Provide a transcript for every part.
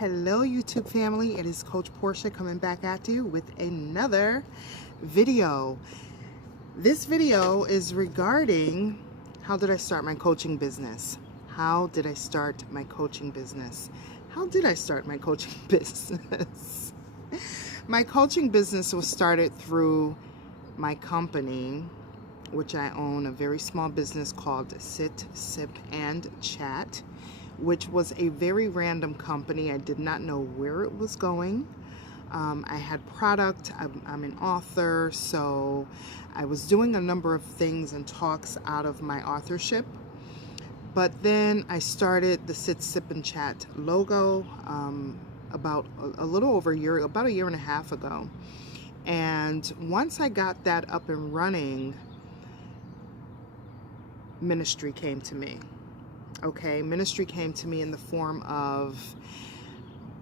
Hello YouTube family, it is Coach Portia coming back at you with another video. This video is regarding how did I start my coaching business? How did I start my coaching business? How did I start my coaching business? My coaching business was started through my company, which I own, a very small business called Sit, Sip, and Chat, which was a very random company. I did not know where it was going. I had product, I'm an author, so I was doing a number of things and talks out of my authorship. But then I started the Sit, Sip, and Chat logo about a little over a year, about a year and a half ago. And once I got that up and running, ministry came to me. Okay, ministry came to me in the form of,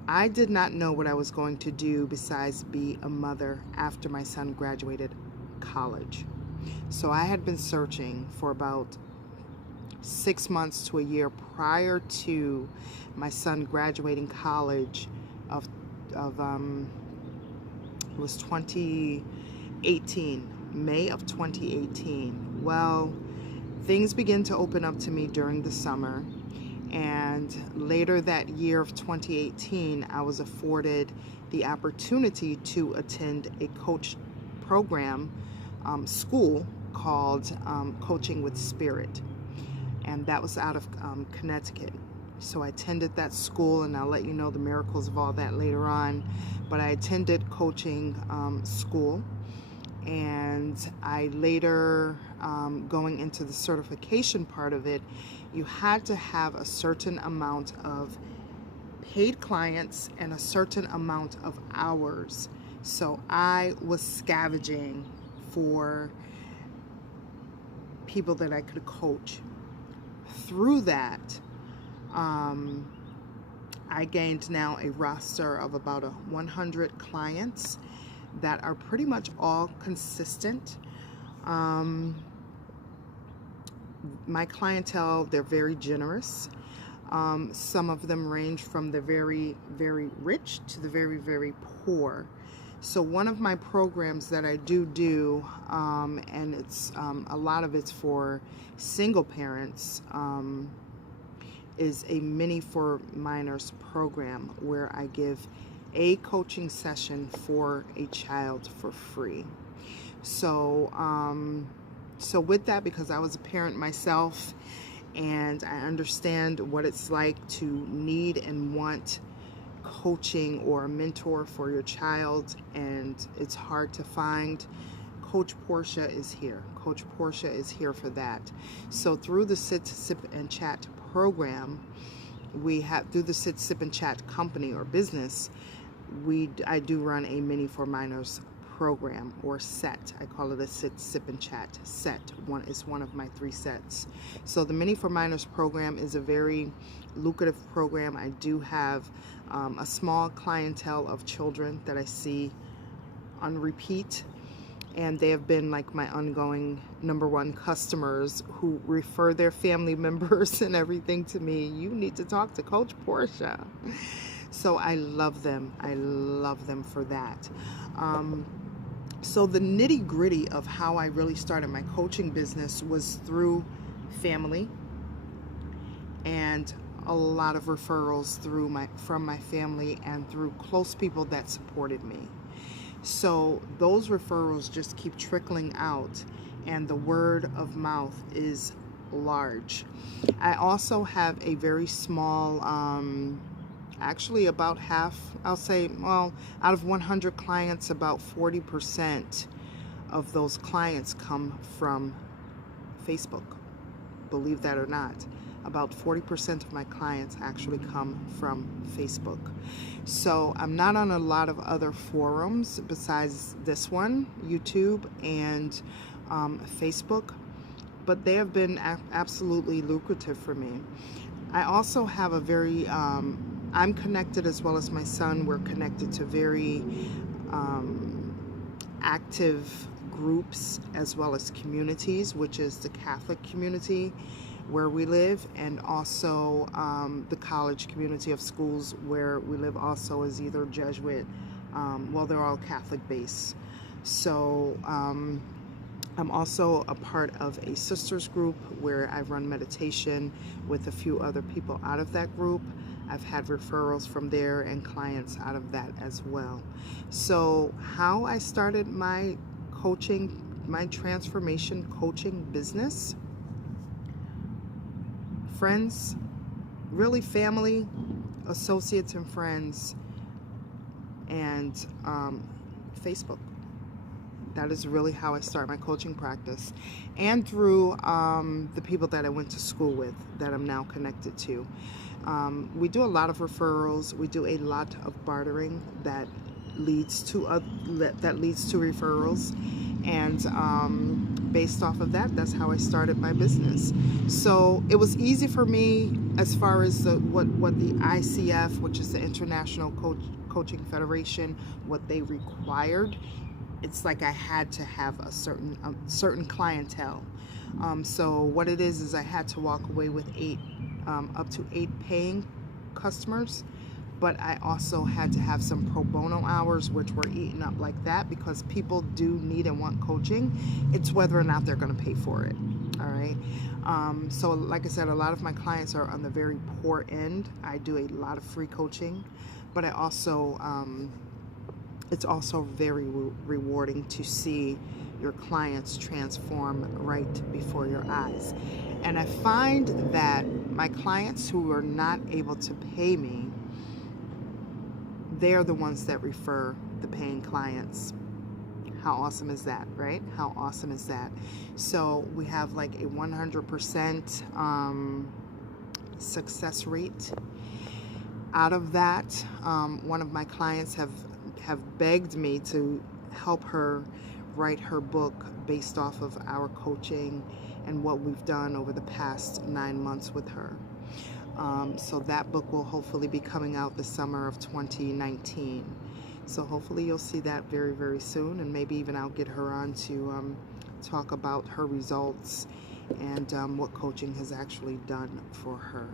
I did not know what I was going to do besides be a mother after my son graduated college. So I had been searching for about 6 months to a year prior to my son graduating college it was 2018, May of 2018. Well, things began to open up to me during the summer, and later that year of 2018, I was afforded the opportunity to attend a coach program school called Coaching with Spirit, and that was out of Connecticut. So I attended that school, and I'll let you know the miracles of all that later on, but I attended coaching school. And I later, going into the certification part of it, you had to have a certain amount of paid clients and a certain amount of hours. So I was scavenging for people that I could coach. Through that, I gained now a roster of about 100 clients that are pretty much all consistent. My clientele, they're very generous. Some of them range from the very, very rich to the very, very poor. So one of my programs that I do, and it's a lot of it's for single parents, is a Mini for Minors program where I give a coaching session for a child for free. So so with that, because I was a parent myself and I understand what it's like to need and want coaching or a mentor for your child, and it's hard to find, Coach Portia is here. Coach Portia is here for that. So through the Sit, Sip, and Chat program, we have, through the Sit, Sip, and Chat company or business, I do run a Mini for Minors program, or set. I call it a Sit, Sip, and Chat set. One is one of my 3 sets. So the Mini for Minors program is a very lucrative program. I do have a small clientele of children that I see on repeat, and they have been like my ongoing #1 customers who refer their family members and everything to me. You need to talk to Coach Portia. So I love them. I love them for that. So the nitty gritty of how I really started my coaching business was through family and a lot of referrals from my family and through close people that supported me. So those referrals just keep trickling out, and the word of mouth is large. I also have a very small, actually about half, I'll say, well, out of 100 clients, about 40% of those clients come from Facebook. Believe that or not. About 40% of my clients actually come from Facebook. So I'm not on a lot of other forums besides this one, YouTube and Facebook, but they have been absolutely lucrative for me. I also have a very, I'm connected, as well as my son, we're connected to very active groups as well as communities, which is the Catholic community where we live, and also the college community of schools where we live also is either Jesuit, well, they're all Catholic based. So I'm also a part of a sisters group where I run meditation with a few other people out of that group. I've had referrals from there and clients out of that as well. So how I started my coaching, my transformation coaching business, friends, really family, associates and friends, and Facebook. That is really how I start my coaching practice, and through the people that I went to school with that I'm now connected to. We do a lot of referrals. We do a lot of bartering that leads to referrals, and based off of that, that's how I started my business. So it was easy for me as far as what the ICF, which is the International Coaching Federation, what they required. It's like I had to have a certain clientele. So what it is I had to walk away with up to 8 paying customers, but I also had to have some pro bono hours, which were eaten up like that, because people do need and want coaching. It's whether or not they're going to pay for it. All right. So like I said, a lot of my clients are on the very poor end. I do a lot of free coaching, but I also it's also very rewarding to see your clients transform right before your eyes. And I find that my clients who are not able to pay me, they're the ones that refer the paying clients. How awesome is that, right? How awesome is that? So we have like a 100% success rate. Out of that, one of my clients have begged me to help her write her book based off of our coaching and what we've done over the past 9 months with her. So that book will hopefully be coming out the summer of 2019. So hopefully you'll see that very, very soon, and maybe even I'll get her on to talk about her results and what coaching has actually done for her.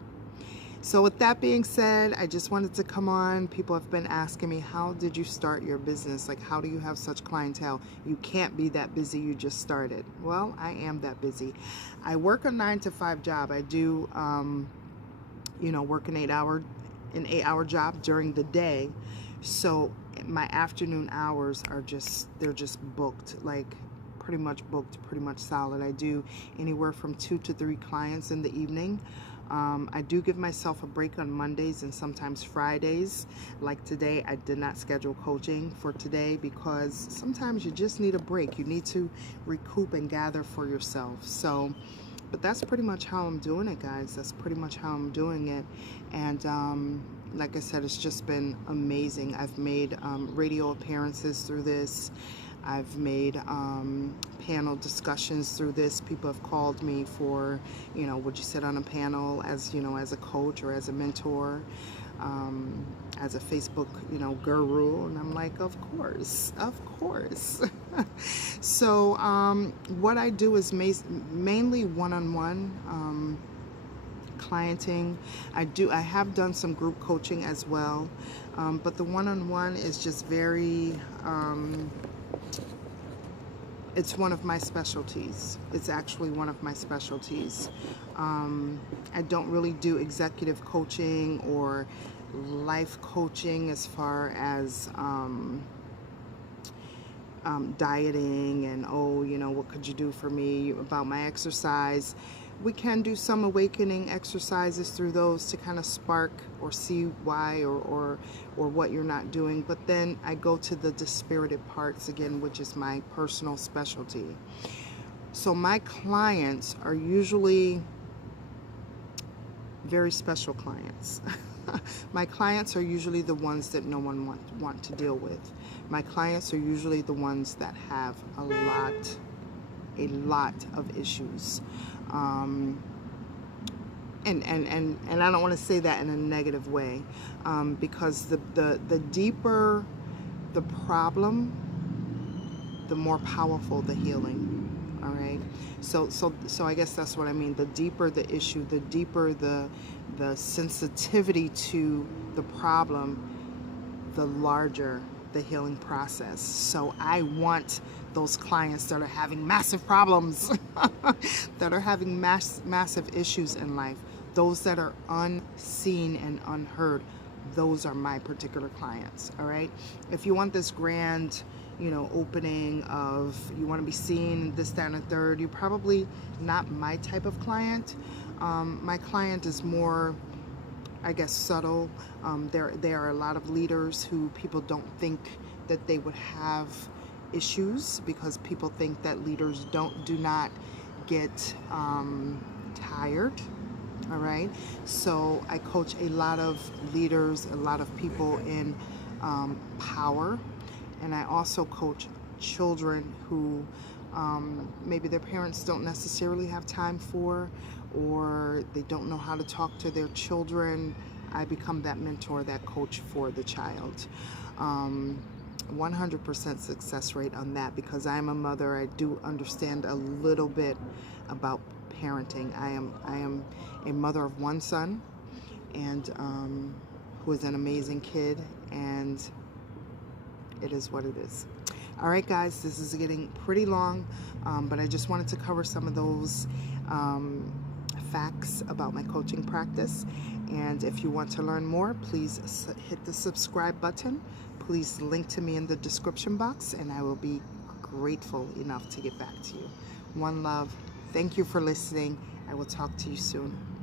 So with that being said, I just wanted to come on. People have been asking me, how did you start your business? Like, how do you have such clientele? You can't be that busy. You just started. Well, I am that busy. I work a 9-to-5 job. I do, work an 8-hour job during the day. So my afternoon hours are they're just booked, like pretty much booked, pretty much solid. I do anywhere from 2 to 3 clients in the evening. I do give myself a break on Mondays and sometimes Fridays. Like today, I did not schedule coaching for today because sometimes you just need a break. You need to recoup and gather for yourself. So, but that's pretty much how I'm doing it, guys. That's pretty much how I'm doing it. And like I said, it's just been amazing. I've made radio appearances through this. I've made panel discussions through this. People have called me for, would you sit on a panel as a coach or as a mentor, as a Facebook, guru? And I'm like, of course. So what I do is mainly one-on-one clienting. I have done some group coaching as well, but the one-on-one is just very it's one of my specialties. It's actually one of my specialties. I don't really do executive coaching or life coaching as far as dieting and, what could you do for me about my exercise. We can do some awakening exercises through those to kind of spark or see why or what you're not doing. But then I go to the Dispirited Parts again, which is my personal specialty. So my clients are usually very special clients. My clients are usually the ones that no one want to deal with. My clients are usually the ones that have a lot of issues. And I don't want to say that in a negative way, because the deeper the problem, the more powerful the healing. All right. So I guess that's what I mean. The deeper the issue, the deeper the sensitivity to the problem, the larger the healing process. So I want those clients that are having massive problems, that are having massive issues in life, those that are unseen and unheard. Those are my particular clients. All right. If you want this grand, opening of, you want to be seen, this, that, and a third, you're probably not my type of client. My client is more, I guess, subtle. There are a lot of leaders who people don't think that they would have issues, because people think that leaders do not get tired. All right. So I coach a lot of leaders, a lot of people in power. And I also coach children who maybe their parents don't necessarily have time for, or they don't know how to talk to their children. I become that mentor, that coach for the child. 100% success rate on that, because I'm a mother. I do understand a little bit about parenting. I am a mother of one son, and who is an amazing kid, and it is what it is. All right, guys, this is getting pretty long, but I just wanted to cover some of those facts about my coaching practice. And if you want to learn more, please hit the subscribe button. Please link to me in the description box, and I will be grateful enough to get back to you. One love. Thank you for listening. I will talk to you soon.